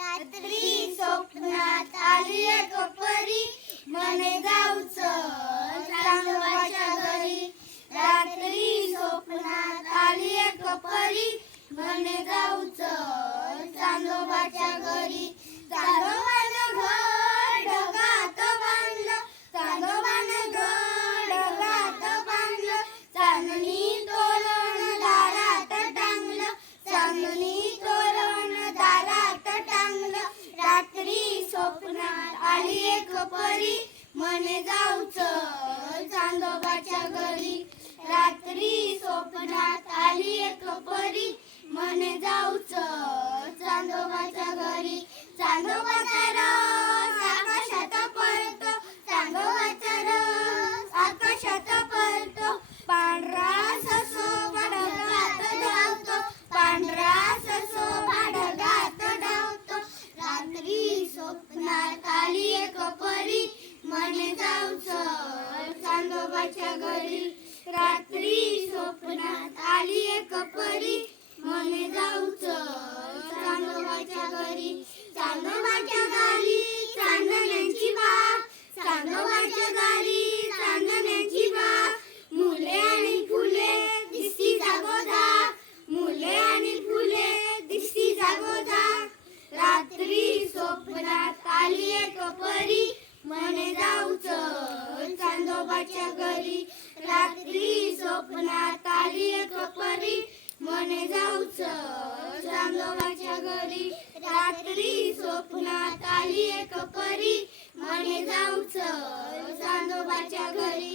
रात्री स्वप्नात आली एक परी, म्हणे जाऊचं चांदोबाच्या घरी. रात्री स्वप्नात आली एक परी, म्हणे जाऊचं चांदोबाच्या घरी. चांदोबानं घर ढगात बांधलं, चांदोबानं घर ढगात बांधलं. चांदणी तोरण दारात टांगलं, चांदणी तोरण दारात टांगलं. रात्री स्वप्नात आली एक परी, म्हणे जाऊचं चांदोबाच्या घरी. रात्री स्वप्नात आली एक परी, म्हणे जाऊचं चांदोबाच्या घरी. चांदोबाचा रस आकाशात पळतो, चांदोबाचा रस आकाशात पळतो. पांढरा ससोबा ढगात धावतो, पांढरा ससोबा ढगात धावतो. रात्री स्वप्नात आली एक परी, म्हणे जाऊचं चांदोबाच्या घरी. रात्री स्वप्नात आली एक परी, म्हणे जाऊचं चांदोबाच्या घरी. चांदोबाच्या दारी चांदण्याची बाग, चांदोबाच्या दारी चांदण्याची बाग. मुले आणि फुले दिसती जागोजाग, मुले आणि फुले दिसती जागोजाग. रात्री स्वप्नात आली एक परी, म्हणे जाऊचं चांदोबाच्या घरी. रात्री स्वप्नात आली एक परी, म्हणे जाऊचं चांदोबाच्या घरी. रात्री स्वप्नात आली एक परी, म्हणे जाऊचं चांदोबाच्या घरी.